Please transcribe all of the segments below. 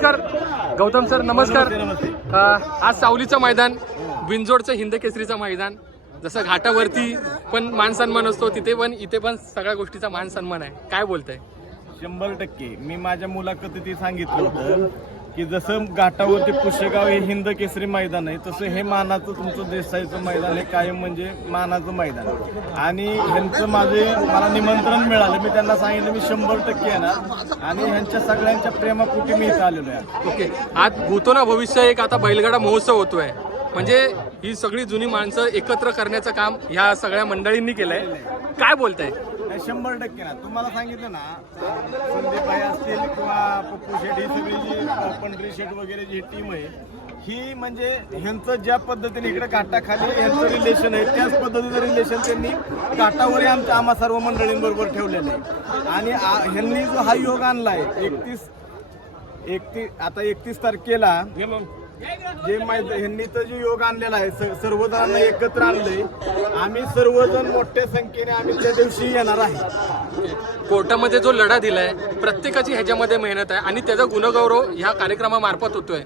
नमस्कार. गौतम सर नमस्कार. आज सावलीचं मैदान विंजोडचं हिंद केसरीचं मैदान जसं घाटावरती पण मान सन्मान असतो तिथे पण इथे पण सगळ्या गोष्टीचा मान सन्मान आहे. काय बोलताय? शंभर टक्के. मी माझ्या मुलाखतीत सांगितलं होतं की जसं घाटावरती पुष्यगाव हे हिंद केसरी मैदान आहे तसं हे मानाचं तुमचं देसाईचं मैदान हे कायम म्हणजे मानाचं मैदान आणि ह्यांचं माझे मला निमंत्रण मिळालं मी त्यांना सांगितलं मी शंभर टक्के येणार. आणि ह्यांच्या सगळ्यांच्या प्रेमापोटी मी इथं आलेलो आहे. ओके. आज भूतो ना भविष्य एक आता बैलगाडा महोत्सव होतोय. म्हणजे ही सगळी जुनी माणसं एकत्र करण्याचं काम ह्या सगळ्या मंडळींनी केलंय. काय बोलताय? नाही, शंभर टक्के ना. तुम्हाला सांगितलं ना संदीप भाई असतील किंवा पप्पू शेठ ही सगळी जी पंढरी शेठ वगैरे जी टीम आहे ही म्हणजे ह्यांचं ज्या पद्धतीने इकडे घाटाखाली ह्यांचं रिलेशन आहे त्याच पद्धतीचं रिलेशन त्यांनी घाटावरही आमच्या आम्हा सर्व मंडळींबरोबर ठेवलेलं आहे. आणि आ- ह्यांनी जो हा योग आणलाय एकतीस एकतीस आता एकतीस तारखेला जे माहिती ह्यांनी तर जे योग आणलेला आहे स- सर्वजणांना एकत्र आणलंय. आम्ही सर्वजण मोठ्या संख्येने आम्ही त्या दिवशी येणार आहे. कोर्टामध्ये जो लढा दिलाय प्रत्येकाची ह्याच्यामध्ये मेहनत आहे आणि त्याचा गुणगौरव ह्या कार्यक्रमामार्फत होतोय.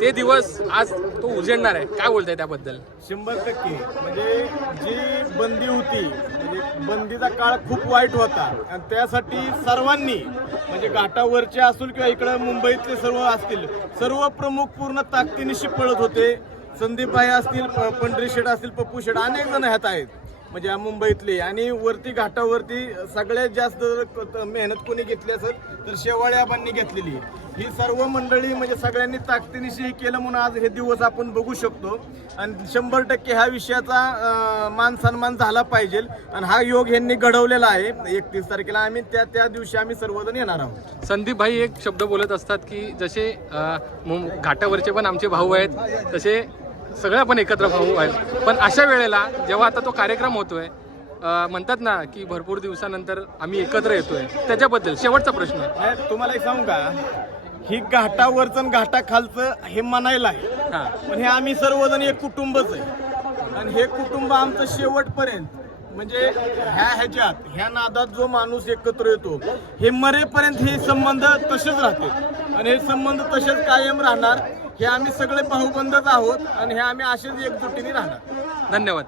ते दिवस आज तो उजेडणार आहे. काय बोलताय त्याबद्दल? शंभर टक्के. म्हणजे जी बंदी होती म्हणजे बंदीचा काळ खूप वाईट होता. आणि त्यासाठी सर्वांनी म्हणजे घाटावरचे असून किंवा इकडं मुंबईतले सर्व असतील सर्व प्रमुख पूर्ण ताकदीनिशी पळत होते. संदीप भाई असतील प- पंढरी शेठ असतील पप्पू शेठ अनेक जण ह्यात आहेत. म्हणजे मुंबईतले. आणि वरती घाटावरती सगळ्यात जास्त जर क- मेहनत कोणी घेतली असेल तर शेवाळे आबांनी घेतलेली आहे. ही सर्व मंडळी म्हणजे सगळ्यांनी ताकदीनिशी हे केलं म्हणून आज हे दिवस आपण बघू शकतो. आणि शंभर टक्के ह्या विषयाचा मान सन्मान झाला पाहिजे. आणि हा योग यांनी घडवलेला आहे. एकतीस तारखेला आम्ही त्या त्या दिवशी आम्ही सर्वजण येणार आहोत. संदीप भाई एक शब्द बोलत असतात की जसे घाटावरचे पण आमचे भाऊ आहेत तसे सगळ्या पण एकत्र भाऊ आहेत पण अशा वेळेला जेव्हा आता तो कार्यक्रम होतोय म्हणतात ना की भरपूर दिवसानंतर आम्ही एकत्र येतोय. त्याच्याबद्दल शेवटचा प्रश्न. तुम्हाला एक सांगू का? ही घाटावरचं आणि घाटाखालचं हे म्हणायला आहे. हा. पण हे आम्ही सर्वजण एक कुटुंबच आहे. आणि हे कुटुंब आमचं शेवटपर्यंत म्हणजे ह्या ह्याच्यात ह्या नादात जो माणूस एकत्र येतो हे मरेपर्यंत हे संबंध तसेच राहतील. आणि हे संबंध तसेच कायम राहणार. हे आम्ही सगळे भाऊबंदच आहोत आणि हे आम्ही असेच एकजुटीने राहणार. धन्यवाद.